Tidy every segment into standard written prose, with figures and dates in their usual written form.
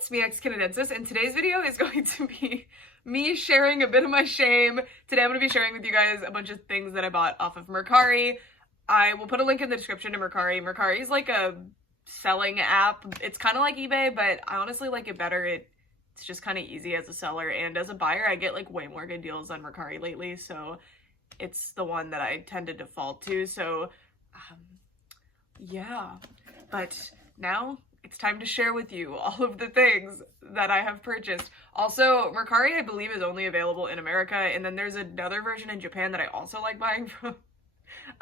it's me, ex-Canadensis, and today's video is going to be me sharing a bit of my shame. Today I'm going to be sharing with you guys a bunch of things that I bought off of Mercari. I will put a link in the description to Mercari. Mercari is like a selling app. It's kind of like eBay, but I honestly like it better. It's just kind of easy as a seller, and as a buyer I get like way more good deals on Mercari lately, so it's the one that I tend to default to. So yeah, but now it's time to share with you all of the things that I have purchased. Also, Mercari, I believe, is only available in America, and then there's another version in Japan that I also like buying from.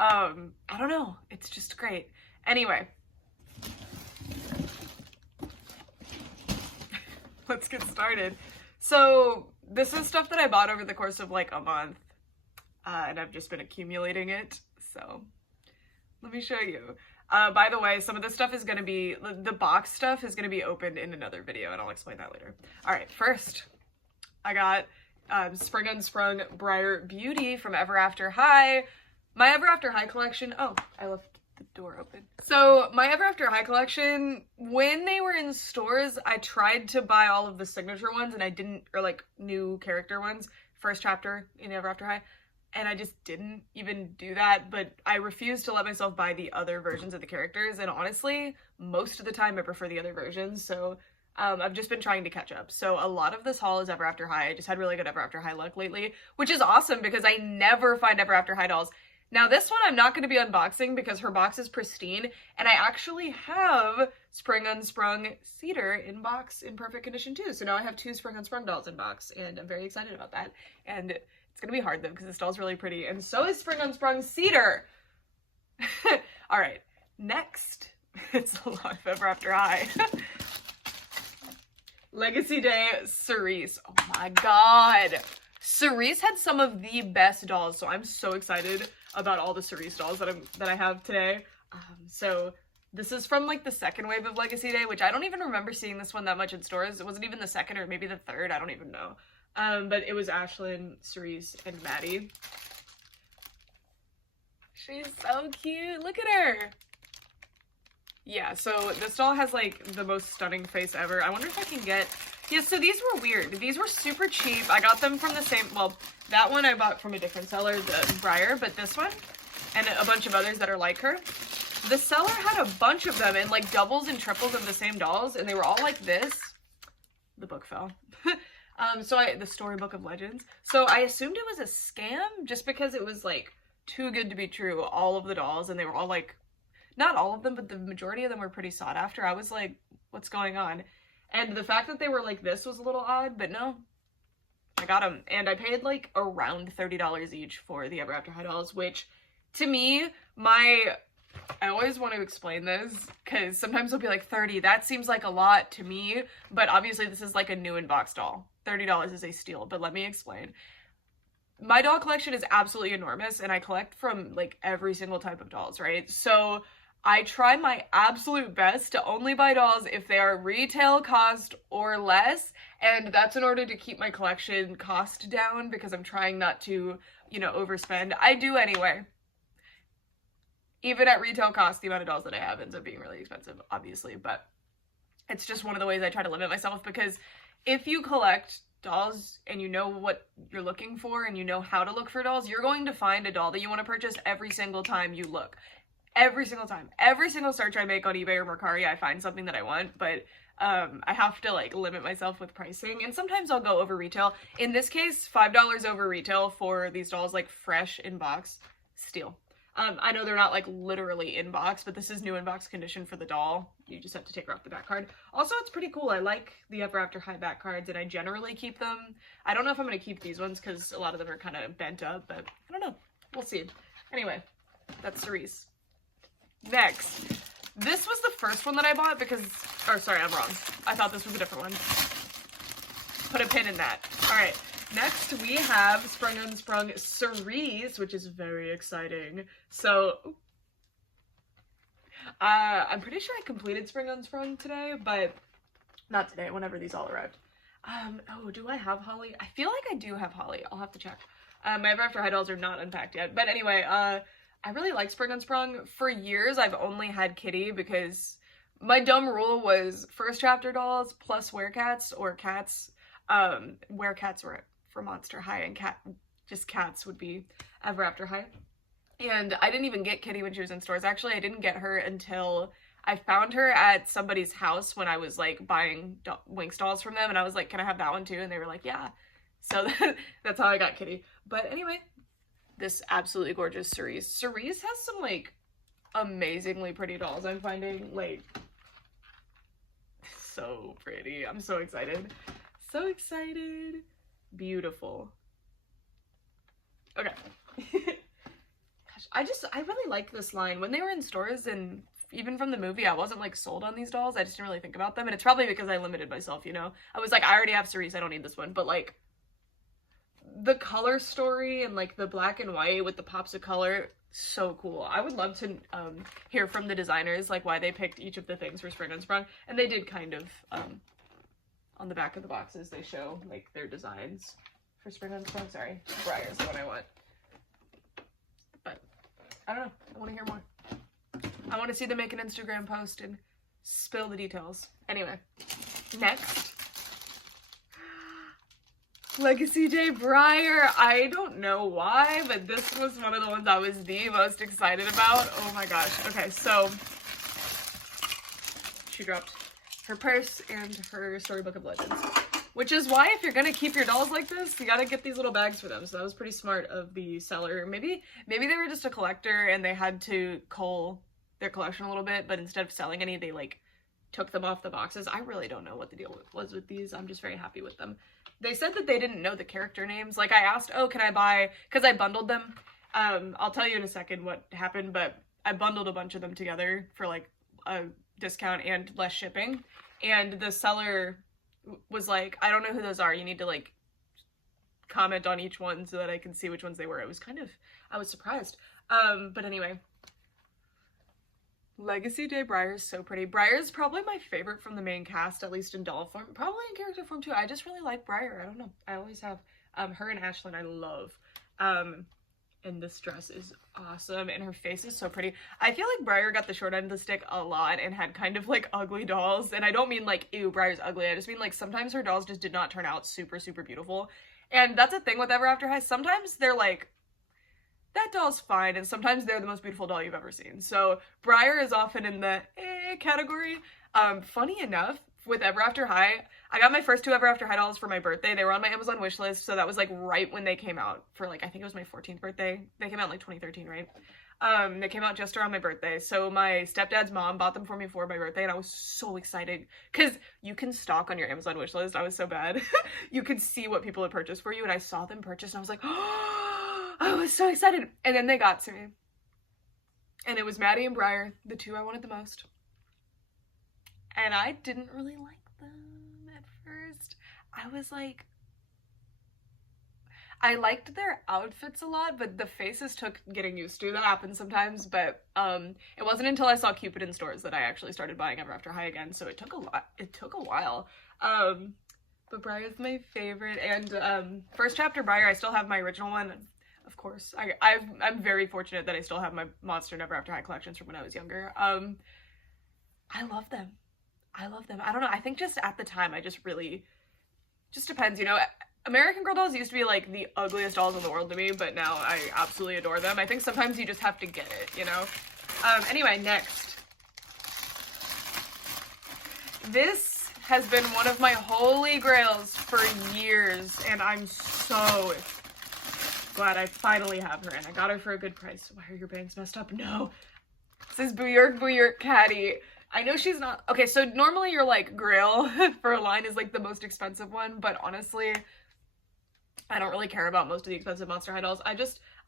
I don't know. It's just great. Anyway. Let's get started. So, this is stuff that I bought over the course of like a month, and I've just been accumulating it, so let me show you. By the way, some of this stuff is going to be, the box stuff is going to be opened in another video, and I'll explain that later. Alright, first, I got Spring Unsprung Briar Beauty from Ever After High. My Ever After High collection, oh, I left the door open. So, my Ever After High collection, when they were in stores, I tried to buy all of the signature ones, and I didn't, or like new character ones, first chapter in Ever After High. And I just didn't even do that, but I refused to let myself buy the other versions of the characters, and honestly, most of the time I prefer the other versions, so I've just been trying to catch up. So a lot of this haul is Ever After High. I just had really good Ever After High luck lately, which is awesome because I never find Ever After High dolls. Now this one I'm not going to be unboxing because her box is pristine, and I actually have Spring Unsprung Cedar in box in perfect condition too, so now I have 2 Spring Unsprung dolls in box, and I'm very excited about that. And it's gonna be hard though, because this doll's really pretty, and so is Spring Unsprung Cedar! Alright, next, it's a lot of Ever After High. Legacy Day Cerise. Oh my god! Cerise had some of the best dolls, so I'm so excited about all the Cerise dolls that I have today. So this is from like the second wave of Legacy Day, which I don't even remember seeing this one that much in stores. It wasn't even the second, or maybe the third, I don't even know. But it was Ashlyn, Cerise, and Maddie. She's so cute. Look at her. Yeah, so this doll has like the most stunning face ever. I wonder if I can get... Yeah, so these were weird. These were super cheap. I got them from the same... Well, that one I bought from a different seller, the Briar, but this one, and a bunch of others that are like her. The seller had a bunch of them in like doubles and triples of the same dolls, and they were all like this. The book fell. The Storybook of Legends. So I assumed it was a scam just because it was like too good to be true, all of the dolls, and they were all like, not all of them, but the majority of them were pretty sought after. I was like, what's going on? And the fact that they were like this was a little odd, but no, I got them. And I paid like around $30 each for the Ever After High dolls, which to me, I always want to explain this because sometimes they'll be like 30. That seems like a lot to me, but obviously this is like a new in-box doll. $30 is a steal, but let me explain. My doll collection is absolutely enormous, and I collect from like every single type of dolls, right? So I try my absolute best to only buy dolls if they are retail cost or less, and that's in order to keep my collection cost down because I'm trying not to, you know, overspend. I do anyway. Even at retail cost, the amount of dolls that I have ends up being really expensive, obviously, but it's just one of the ways I try to limit myself, because if you collect dolls and you know what you're looking for and you know how to look for dolls, you're going to find a doll that you want to purchase every single time you look. Every single time. Every single search I make on eBay or Mercari, I find something that I want, but I have to like limit myself with pricing, and sometimes I'll go over retail. In this case, $5 over retail for these dolls, like fresh in box, steal. I know they're not like literally in box, but this is new in box condition for the doll. You just have to take her off the back card. Also, it's pretty cool. I like the Ever After High back cards, and I generally keep them. I don't know if I'm going to keep these ones because a lot of them are kind of bent up, but I don't know. We'll see. Anyway, that's Cerise. Next, this was the first one that I bought because, or sorry, I'm wrong. I thought this was a different one. Put a pin in that. All right. Next, we have Spring Unsprung Cerise, which is very exciting. So, I'm pretty sure I completed Spring Unsprung today, but not today, whenever these all arrived. Oh, do I have Holly? I feel like I do have Holly. I'll have to check. My Ever After High dolls are not unpacked yet. But anyway, I really like Spring Unsprung. For years, I've only had Kitty because My dumb rule was first chapter dolls plus werecats or cats. Werecats were for Monster High, and just cats would be Ever After High. And I didn't even get Kitty when she was in stores. Actually, I didn't get her until I found her at somebody's house when I was like buying Winx dolls from them, and I was like, can I have that one too? And they were like, yeah. So that's how I got Kitty. But anyway, this absolutely gorgeous Cerise. Cerise has some like amazingly pretty dolls, I'm finding. Like, so pretty. I'm so excited. So excited. Beautiful. Okay. Gosh, I really like this line. When they were in stores and even from the movie, I wasn't like sold on these dolls. I just didn't really think about them. And it's probably because I limited myself, you know? I was like, I already have Cerise, I don't need this one. But like, the color story and like the black and white with the pops of color, so cool. I would love to hear from the designers like why they picked each of the things for Spring Unsprung. And they did kind of, on the back of the boxes, they show like their designs for Spring Unsprung. Sorry, Briar is the one I want. But I don't know, I want to hear more. I want to see them make an Instagram post and spill the details. Anyway, next. Legacy Day Briar. I don't know why, but this was one of the ones I was the most excited about. Oh my gosh. Okay, so she dropped her purse and her Storybook of Legends, which is why if you're gonna keep your dolls like this, you gotta get these little bags for them. So that was pretty smart of the seller. Maybe they were just a collector and they had to cull their collection a little bit, but instead of selling any, they like took them off the boxes. I really don't know what the deal was with these. I'm just very happy with them. They said that they didn't know the character names. Like I asked, oh, can I buy, because I bundled them. I'll tell you in a second what happened, but I bundled a bunch of them together for like a discount and less shipping. And the seller was like, I don't know who those are. You need to like comment on each one so that I can see which ones they were. It was kind of, I was surprised. But anyway, Legacy Day Briar is so pretty. Briar is probably my favorite from the main cast, at least in doll form. Probably in character form too. I just really like Briar. I don't know. I always have. Her and Ashlyn I love. And this dress is awesome and her face is so pretty. I feel like Briar got the short end of the stick a lot and had kind of like ugly dolls. And I don't mean like, ew, Briar's ugly. I just mean like sometimes her dolls just did not turn out super, super beautiful. And that's a thing with Ever After High. Sometimes they're like, that doll's fine, and sometimes they're the most beautiful doll you've ever seen. So Briar is often in the category. Funny enough, with Ever After High, I got my first two Ever After High dolls for my birthday. They were on my Amazon wish list, so that was like right when they came out for like, I think it was my 14th birthday. They came out in like 2013, right? They came out just around my birthday. So my stepdad's mom bought them for me for my birthday, and I was so excited because you can stalk on your Amazon wish list. I was so bad. You could see what people had purchased for you, and I saw them purchase, and I was like, oh, I was so excited. And then they got to me. And it was Maddie and Briar, the two I wanted the most. And I didn't really like them at first. I was like, I liked their outfits a lot, but the faces took getting used to. That happens sometimes, but it wasn't until I saw Cupid in stores that I actually started buying Ever After High again, so it took a lot. It took a while. But Briar's my favorite, and first chapter Briar, I still have my original one. Of course, I'm very fortunate that I still have my Monster and Ever After High collections from when I was younger. I love them. I love them. I don't know. I think just at the time, I just really, just depends, you know. American Girl dolls used to be like the ugliest dolls in the world to me, but now I absolutely adore them. I think sometimes you just have to get it, you know. Anyway, next. This has been one of my holy grails for years, and I'm so glad I finally have her, and I got her for a good price. Why are your bangs messed up? No. This is Boo-York Caddy. I know she's not... Okay, so normally your, like, grail for a line is, like, the most expensive one, but honestly, I don't really care about most of the expensive Monster High dolls.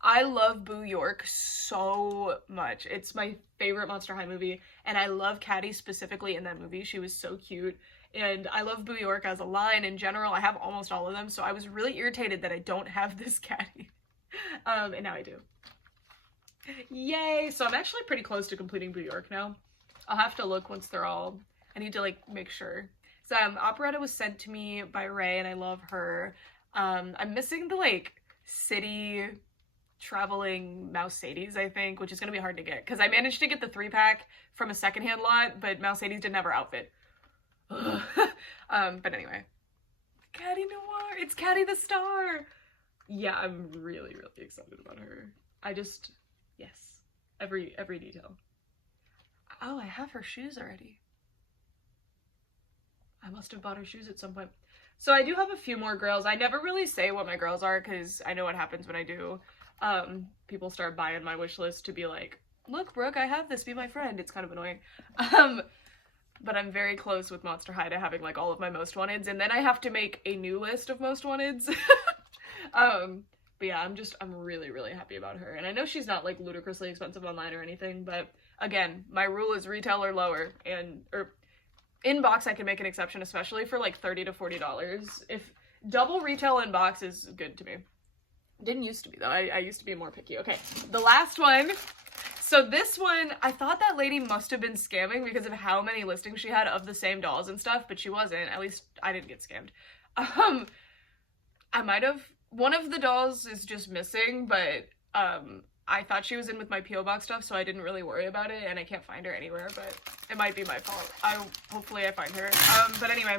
I love Boo York so much. It's my favorite Monster High movie, and I love Caddy specifically in that movie. She was so cute. And I love Boo York as a line in general. I have almost all of them, so I was really irritated that I don't have this Caddy. And now I do. Yay! So I'm actually pretty close to completing Boo York now. I'll have to look once they're all... I need to, like, make sure. So, Operetta was sent to me by Ray, and I love her. I'm missing the, like, city traveling Mercedes, I think, which is going to be hard to get. Because I managed to get the 3-pack from a secondhand lot, but Mercedes didn't have her outfit. But anyway. Caddy Noir! It's Caddy the Star! Yeah, I'm really, really excited about her. Yes. Every detail. Oh, I have her shoes already. I must have bought her shoes at some point. So I do have a few more girls. I never really say what my girls are because I know what happens when I do. People start buying my wish list to be like, look, Brooke, I have this, be my friend. It's kind of annoying. But I'm very close with Monster High to having like all of my most wanteds, and then I have to make a new list of most wanteds. But yeah, I'm really, really happy about her. And I know she's not like ludicrously expensive online or anything, but again, my rule is retail or lower, or in box I can make an exception, especially for like $30 to $40. If double retail in box is good to me. Didn't used to be though. I used to be more picky. Okay, the last one. So this one, I thought that lady must have been scamming because of how many listings she had of the same dolls and stuff, but she wasn't. At least I didn't get scammed. I might have. One of the dolls is just missing, but I thought she was in with my P.O. Box stuff, so I didn't really worry about it, and I can't find her anywhere, but it might be my fault. Hopefully I find her. But anyway.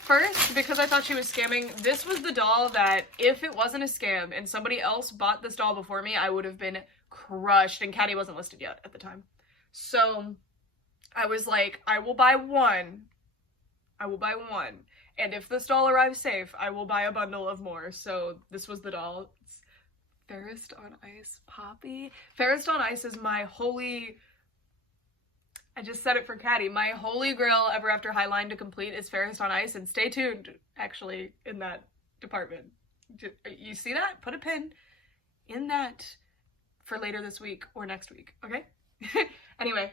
First, because I thought she was scamming, this was the doll that if it wasn't a scam and somebody else bought this doll before me, I would have been crushed, and Caddy wasn't listed yet at the time. So I was like, I will buy one. I will buy one. And if this doll arrives safe, I will buy a bundle of more. So this was the doll. It's Fairest on Ice Poppy. Fairest on Ice is my holy... I just said it for Caddy. My holy grail ever after high line to complete is Fairest on Ice, and stay tuned, actually, in that department. You see that? Put a pin in that for later this week or next week, okay? Anyway,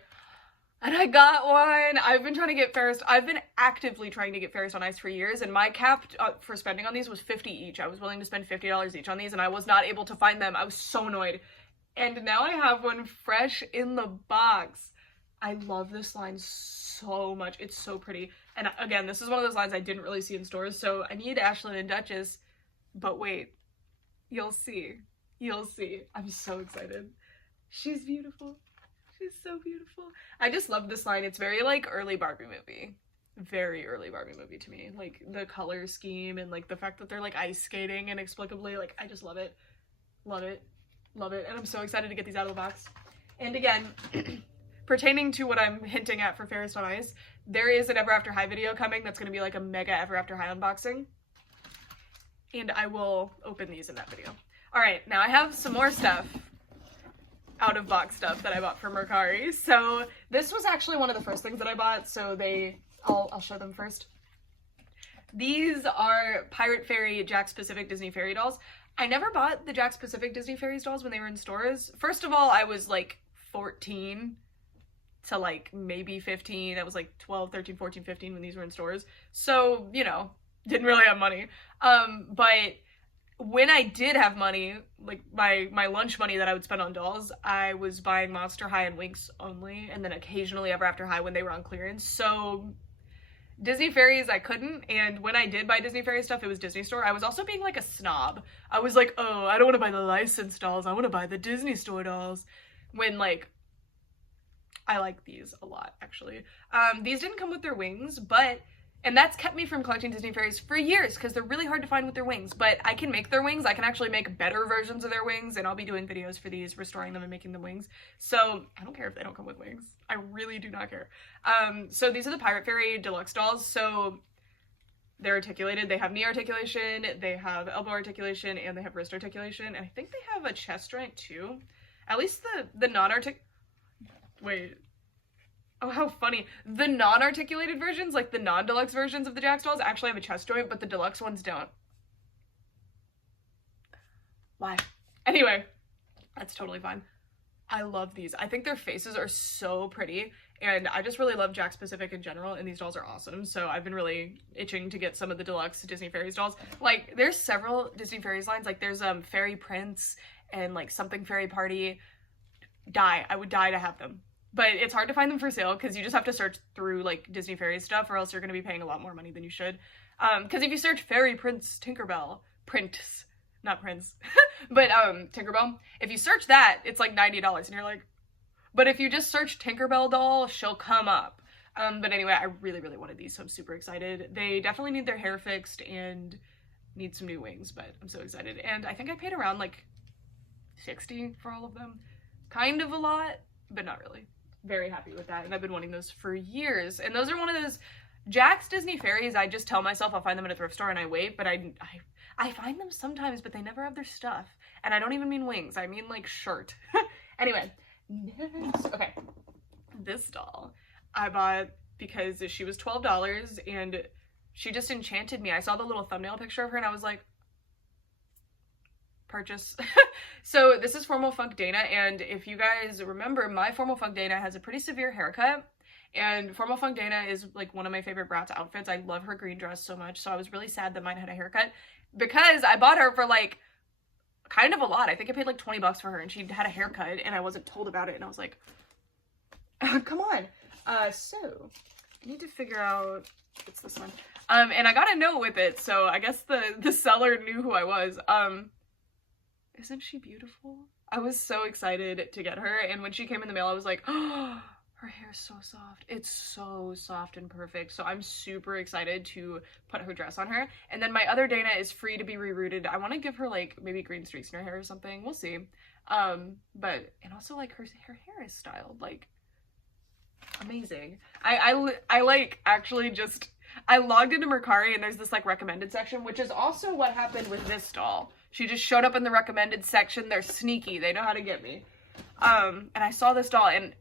and I got one. I've been actively trying to get Fairest on Ice for years, and my cap for spending on these was $50 each. I was willing to spend $50 each on these, and I was not able to find them. I was so annoyed. And now I have one fresh in the box. I love this line so much. It's so pretty. And again, this is one of those lines I didn't really see in stores, so I need Ashlyn and Duchess. But wait, you'll see. You'll see. I'm so excited. She's beautiful. She's so beautiful. I just love this line. It's very like early Barbie movie. Very early Barbie movie to me. Like the color scheme and like the fact that they're like ice skating inexplicably. Like I just love it. Love it. Love it. And I'm so excited to get these out of the box. And again... pertaining to what I'm hinting at for Fairest on Ice, there is an Ever After High video coming that's going to be like a mega Ever After High unboxing. And I will open these in that video. Alright, now I have some more stuff, out of box stuff that I bought from Mercari. So this was actually one of the first things that I bought, so I'll show them first. These are Pirate Fairy Jakks Pacific Disney Fairy dolls. I never bought the Jakks Pacific Disney Fairies dolls when they were in stores. First of all, I was like 14 to like maybe 15. I was like 12, 13, 14, 15 when these were in stores. So, you know, didn't really have money. But when I did have money, like my lunch money that I would spend on dolls, I was buying Monster High and Winx only, and then occasionally Ever After High when they were on clearance. So Disney Fairies I couldn't, and when I did buy Disney Fairy stuff, it was Disney Store. I was also being like a snob. I was like, oh, I don't want to buy the licensed dolls, I want to buy the Disney Store dolls. When like, I like these a lot, actually. These didn't come with their wings, and that's kept me from collecting Disney Fairies for years, because they're really hard to find with their wings, but I can make their wings. I can actually make better versions of their wings, and I'll be doing videos for these, restoring them and making them wings. So, I don't care if they don't come with wings. I really do not care. So these are the Pirate Fairy Deluxe dolls. So, they're articulated. They have knee articulation, they have elbow articulation, and they have wrist articulation, and I think they have a chest joint, too. At least the wait. Oh, how funny. The non-articulated versions, like the non-deluxe versions of the Jakks dolls, actually have a chest joint, but the deluxe ones don't. Why? Anyway, that's totally fine. I love these. I think their faces are so pretty, and I just really love Jakks Pacific in general, and these dolls are awesome, so I've been really itching to get some of the deluxe Disney Fairies dolls. Like, there's several Disney Fairies lines. Like, there's Fairy Prince and, like, something Fairy Party. I would die to have them. But it's hard to find them for sale because you just have to search through like Disney Fairies stuff, or else you're going to be paying a lot more money than you should. Because if you search Fairy Prince Tinkerbell prints, not Prince, but Tinkerbell. If you search that, it's like $90 and you're like, but if you just search Tinkerbell doll, she'll come up. But anyway, I really, really wanted these, so I'm super excited. They definitely need their hair fixed and need some new wings, but I'm so excited. And I think I paid around like $60 for all of them. Kind of a lot, but not really. Very happy with that, and I've been wanting those for years. And those are one of those Jack's Disney Fairies. I just tell myself I'll find them at a thrift store and I wait, but I find them sometimes, but they never have their stuff. And I don't even mean wings, I mean like shirt. Anyway, next. Okay, this doll I bought because she was $12 and she just enchanted me. I saw the little thumbnail picture of her and I was like, purchase. So this is Formal Funk Dana, and if you guys remember, my Formal Funk Dana has a pretty severe haircut, and Formal Funk Dana is like one of my favorite Bratz outfits. I love her green dress so much, so I was really sad that mine had a haircut because I bought her for like kind of a lot. I think I paid like 20 bucks for her and she had a haircut and I wasn't told about it and I was like, come on. So I need to figure out, it's this one. And I got a note with it, so I guess the seller knew who I was. Isn't she beautiful? I was so excited to get her, and when she came in the mail, I was like, oh, her hair is so soft. It's so soft and perfect, so I'm super excited to put her dress on her. And then my other Dana is free to be rerouted. I want to give her, like, maybe green streaks in her hair or something. We'll see. And also, like, her hair is styled, like, amazing. I like, actually just, I logged into Mercari, and there's this, like, recommended section, which is also what happened with this doll. She just showed up in the recommended section. They're sneaky. They know how to get me. And I saw this doll and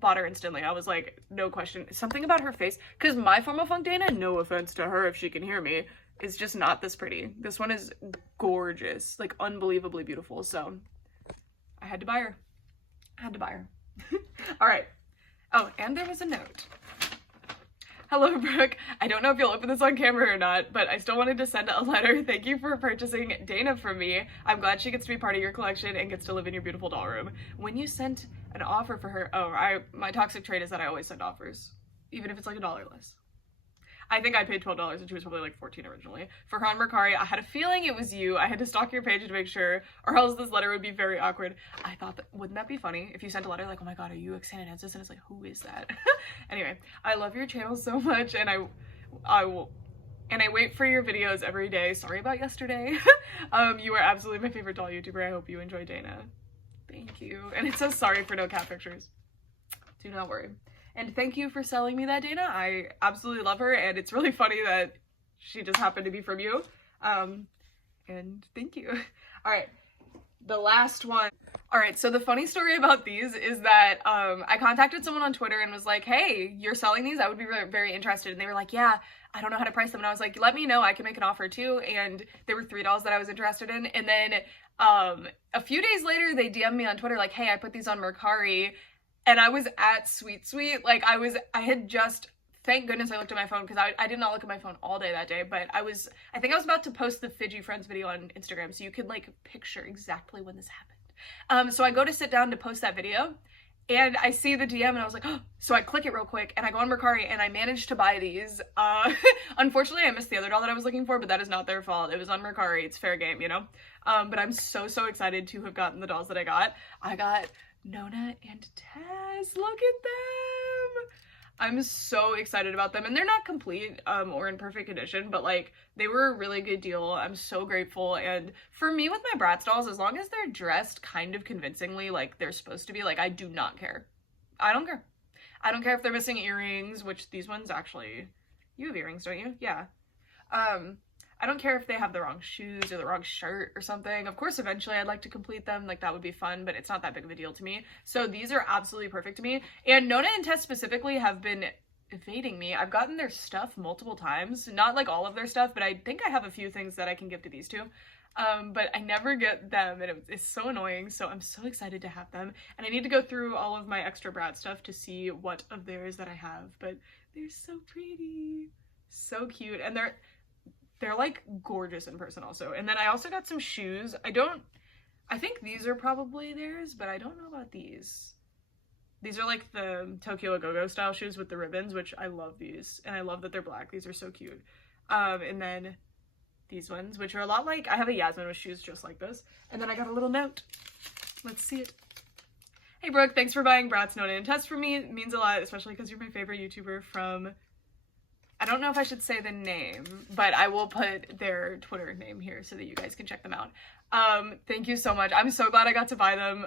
bought her instantly. I was like, no question. Something about her face, because my Formal Funk Dana, no offense to her if she can hear me, is just not this pretty. This one is gorgeous, like unbelievably beautiful. So I had to buy her. I had to buy her. All right. Oh, and there was a note. Hello, Brooke. I don't know if you'll open this on camera or not, but I still wanted to send a letter. Thank you for purchasing Dana from me. I'm glad she gets to be part of your collection and gets to live in your beautiful doll room. When you sent an offer for her, my toxic trait is that I always send offers, even if it's like $1 less. I think I paid $12 and she was probably like $14 originally. For her on Mercari, I had a feeling it was you. I had to stalk your page to make sure, or else this letter would be very awkward. I thought that, wouldn't that be funny if you sent a letter like, oh my god, are you Xanadenzis? And it's like, who is that? Anyway, I love your channel so much, and I wait for your videos every day. Sorry about yesterday. You are absolutely my favorite doll YouTuber. I hope you enjoy Dana. Thank you. And it says sorry for no cat pictures. Do not worry. And thank you for selling me that, Dana. I absolutely love her, and it's really funny that she just happened to be from you. And thank you. All right, the last one. All right, so the funny story about these is that I contacted someone on Twitter and was like, hey, you're selling these? I would be very interested. And they were like, yeah, I don't know how to price them. And I was like, let me know, I can make an offer too. And there were $3 that I was interested in. And then a few days later, they DM'd me on Twitter like, hey, I put these on Mercari. And I was at Sweet Sweet, like I had just, thank goodness I looked at my phone, because I did not look at my phone all day that day, but I think I was about to post the Fidgy Friends video on Instagram, so you could like picture exactly when this happened. So I go to sit down to post that video, and I see the DM, and I was like, oh, so I click it real quick, and I go on Mercari, and I managed to buy these. Unfortunately, I missed the other doll that I was looking for, but that is not their fault. It was on Mercari, it's fair game, you know? But I'm so excited to have gotten the dolls that I got. I got Nona and Taz, look at them. I'm so excited about them, and they're not complete or in perfect condition, but like they were a really good deal. I'm so grateful. And for me with my Bratz dolls, as long as they're dressed kind of convincingly like they're supposed to be, like I do not care. I don't care. I don't care if they're missing earrings, which these ones actually, you have earrings, don't you? Yeah. I don't care if they have the wrong shoes or the wrong shirt or something. Of course, eventually I'd like to complete them. Like, that would be fun, but it's not that big of a deal to me. So these are absolutely perfect to me. And Nona and Tess specifically have been evading me. I've gotten their stuff multiple times. Not like all of their stuff, but I think I have a few things that I can give to these two. But I never get them, and it's so annoying. So I'm so excited to have them. And I need to go through all of my extra Bratz stuff to see what of theirs that I have. But they're so pretty. So cute. And they're like gorgeous in person also. And then I also got some shoes. I think these are probably theirs, but I don't know about these. These are like the Tokyo Go-Go style shoes with the ribbons, which I love these. And I love that they're black. These are so cute. And then these ones, which are a lot like, I have a Yasmin with shoes just like this. And then I got a little note. Let's see it. Hey Brooke, thanks for buying Bratz Noted and Test for me. It means a lot, especially because you're my favorite YouTuber from, I don't know if I should say the name, but I will put their Twitter name here so that you guys can check them out. Thank you so much. I'm so glad I got to buy them.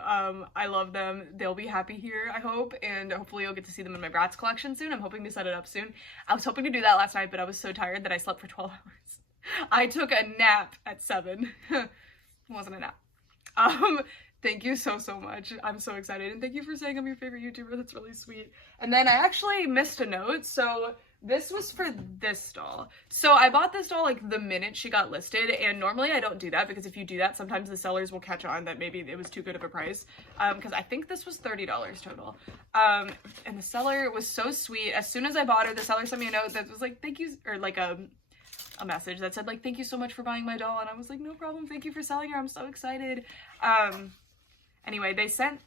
I love them. They'll be happy here, I hope, and hopefully you'll get to see them in my Bratz collection soon. I'm hoping to set it up soon. I was hoping to do that last night, but I was so tired that I slept for 12 hours. I took a nap at 7. It wasn't a nap. Thank you so much. I'm so excited, and thank you for saying I'm your favorite YouTuber. That's really sweet. And then I actually missed a note, so this was for this doll. So I bought this doll like the minute she got listed, and normally I don't do that because if you do that, sometimes the sellers will catch on that maybe it was too good of a price, because I think this was $30 total. And the seller was so sweet. As soon as I bought her, the seller sent me a note that was like, thank you, or like a message that said like, thank you so much for buying my doll, and I was like, no problem, thank you for selling her, I'm so excited. Anyway, they sent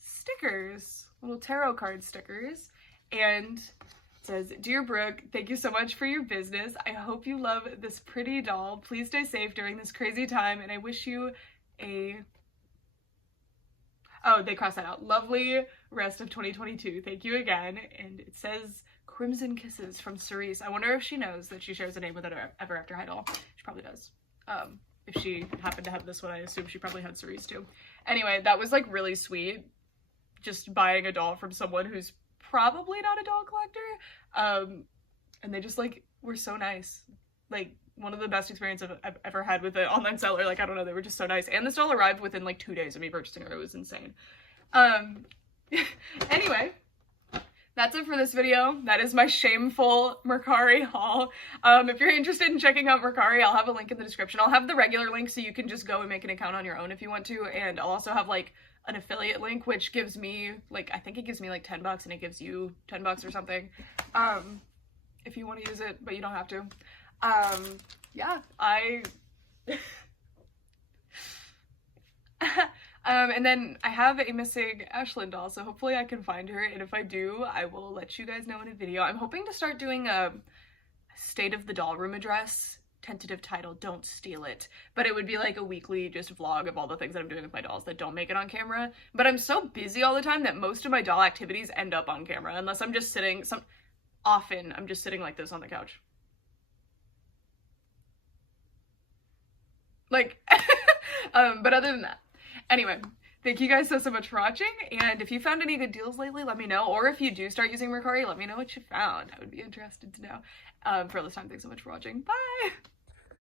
stickers, little tarot card stickers, and it says, Dear Brooke, thank you so much for your business. I hope you love this pretty doll. Please stay safe during this crazy time, and I wish you a, oh, they crossed that out, lovely rest of 2022. Thank you again. And it says, Crimson Kisses from Cerise. I wonder if she knows that she shares a name with an Ever After High doll. She probably does. If she happened to have this one, I assume she probably had Cerise too. Anyway, that was like really sweet. Just buying a doll from someone who's probably not a doll collector. And they just like were so nice. Like one of the best experiences I've ever had with an online seller. Like, I don't know, they were just so nice. And this doll arrived within like 2 days of me purchasing her. It was insane. Anyway. That's it for this video. That is my shameful Mercari haul. If you're interested in checking out Mercari, I'll have a link in the description. I'll have the regular link so you can just go and make an account on your own if you want to. And I'll also have like an affiliate link, which gives me like, I think it gives me like $10 and it gives you $10 or something. If you want to use it, but you don't have to. Yeah, and then I have a missing Ashlyn doll, so hopefully I can find her, and if I do, I will let you guys know in a video. I'm hoping to start doing a State of the Doll Room address, tentative title, Don't Steal It, but it would be like a weekly just vlog of all the things that I'm doing with my dolls that don't make it on camera, but I'm so busy all the time that most of my doll activities end up on camera, unless I'm just sitting, often I'm just sitting like this on the couch. Like, but other than that, anyway, thank you guys so much for watching, and if you found any good deals lately, let me know, or if you do start using Mercari, let me know what you found. I would be interested to know. For all this time, thanks so much for watching. Bye!